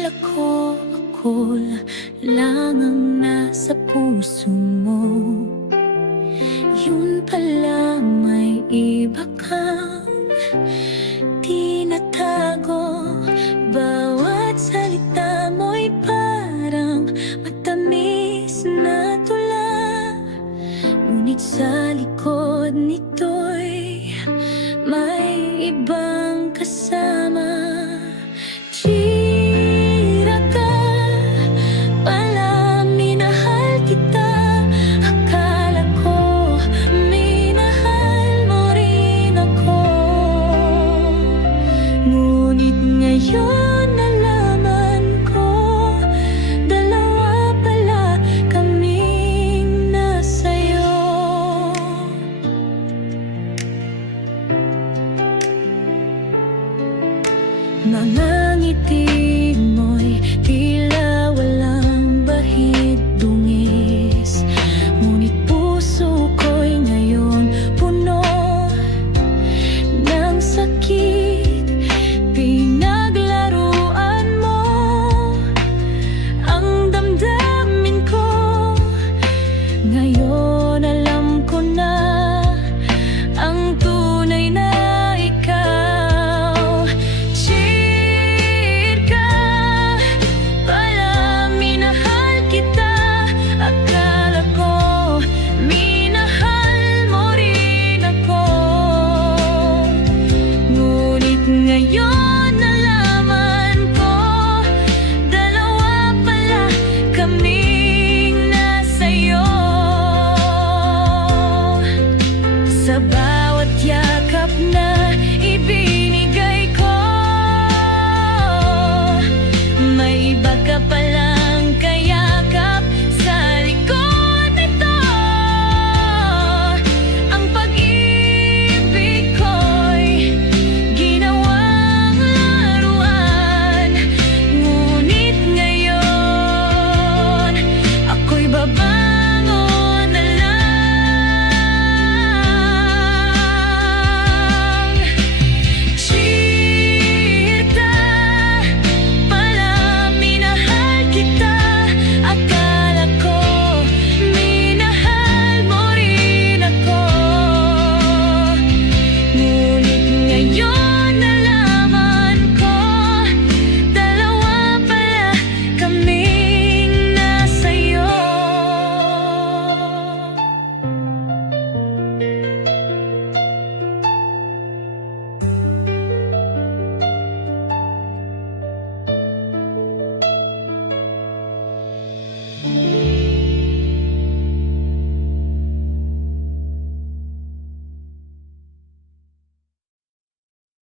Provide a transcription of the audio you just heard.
Akala ko ako lang ang nasa puso mo. Yun pala may iba kang tinatago Bawat salita mo'y parang matamis na tula. Ngunit sa likod nito'y may ibang kasama ngayon nalaman ko Dalawa pala kaming nasa'yo. Mga ngiti alam ko na